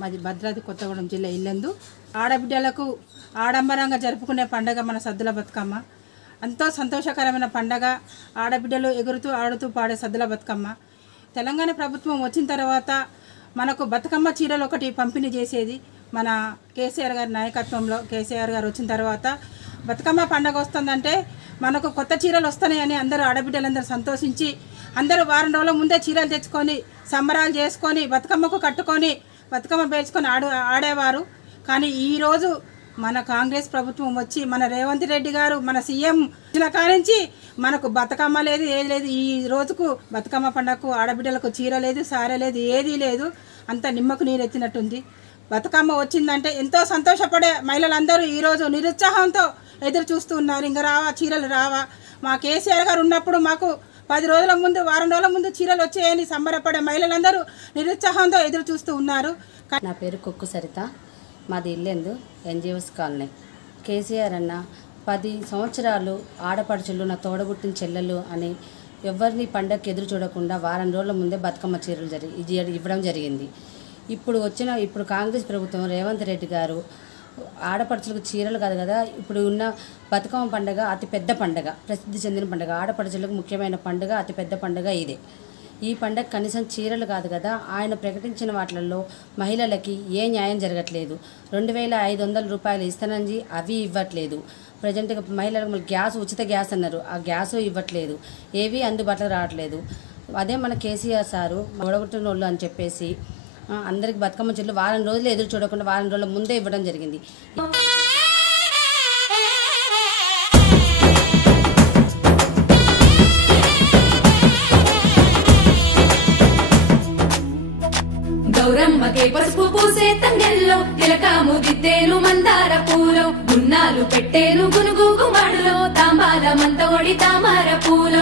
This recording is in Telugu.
మాది భద్రాద్రి కొత్తగూడెం జిల్లా ఇల్లందు. ఆడబిడ్డలకు ఆడంబరంగా జరుపుకునే పండగ మన సద్దుల బతుకమ్మ. ఎంతో సంతోషకరమైన పండగ. ఆడబిడ్డలు ఎగురుతూ ఆడుతూ పాడే సద్దుల బతుకమ్మ. తెలంగాణ ప్రభుత్వం వచ్చిన తర్వాత మనకు బతుకమ్మ చీరలు ఒకటి పంపిణీ చేసేది మన కేసీఆర్ గారి నాయకత్వంలో. కేసీఆర్ గారు వచ్చిన తర్వాత బతుకమ్మ పండగ వస్తుందంటే మనకు కొత్త చీరలు వస్తున్నాయని అందరూ ఆడబిడ్డలందరూ సంతోషించి అందరూ వారం రోజుల ముందే చీరలు తెచ్చుకొని సంబరాలు చేసుకొని బతుకమ్మకు కట్టుకొని బతుకమ్మ పేర్చుకొని ఆడేవారు. కానీ ఈరోజు మన కాంగ్రెస్ ప్రభుత్వం వచ్చి మన రేవంత్ రెడ్డి గారు మన సీఎం వచ్చిన కానించి మనకు బతుకమ్మ లేదు, ఏది లేదు. ఈ రోజుకు బతుకమ్మ పండగకు ఆడబిడ్డలకు చీర లేదు, సారె లేదు, ఏదీ లేదు. అంత నిమ్మకు నీరెత్తినట్టుంది. బతుకమ్మ వచ్చిందంటే ఎంతో సంతోషపడే మహిళలందరూ ఈరోజు నిరుత్సాహంతో ఎదురు చూస్తూ ఉన్నారు. ఇంకా రావా చీరలు రావా. మా కేసీఆర్ గారు ఉన్నప్పుడు మాకు 10 రోజుల ముందు వారం రోజుల ముందు చీరలు వచ్చాయని సంబరపడే మహిళలందరూ నిరుత్సాహంతో ఎదురు చూస్తూ ఉన్నారు. నా పేరు కుక్కు సరిత, మాది ఇల్లెందు ఎన్జిఓస్ కాలనీ. కేసీఆర్ అన్న 10 సంవత్సరాలు ఆడపడుచులు నా తోడబుట్టిన చెల్లెలు అని ఎవరిని పండగకి ఎదురు చూడకుండా వారం రోజుల ముందే బతుకమ్మ చీరలు ఇవ్వడం జరిగింది. ఇప్పుడు కాంగ్రెస్ ప్రభుత్వం రేవంత్ రెడ్డి గారు ఆడపడుచులకు చీరలు కాదు కదా, ఇప్పుడు ఉన్న బతుకమ్మ పండుగ అతిపెద్ద పండుగ, ప్రసిద్ధి చెందిన పండుగ, ఆడపడుచులకు ముఖ్యమైన పండుగ, అతిపెద్ద పండుగ ఇదే. ఈ పండుగ కనీసం చీరలు కాదు కదా, ఆయన ప్రకటించిన వాటిల్లో మహిళలకి ఏ న్యాయం జరగట్లేదు. 2500 రూపాయలు ఇస్తానని అవి ఇవ్వట్లేదు. ప్రజెంట్గా మహిళలకు మళ్ళీ ఉచిత గ్యాస్ అన్నారు, ఆ గ్యాసు ఇవ్వట్లేదు. ఏవి అందుబాటులో రావట్లేదు. అదే మన కేసీఆర్ సారు గొడవట్టిన వాళ్ళు అని చెప్పేసి అందరికి బతుకమ్మ చెట్లు వారం రోజులు ఎదురు చూడకుండా వారం రోజుల ముందే ఇవ్వడం జరిగింది. గౌరమ్మకే పసుపు పూసే తంగెల్లో తిలకాము దిద్దేను మందార పూలో గున్నాలు పెట్టేను గునుగు గుమాడులో తాంబాల మంతోడి తామర పూలో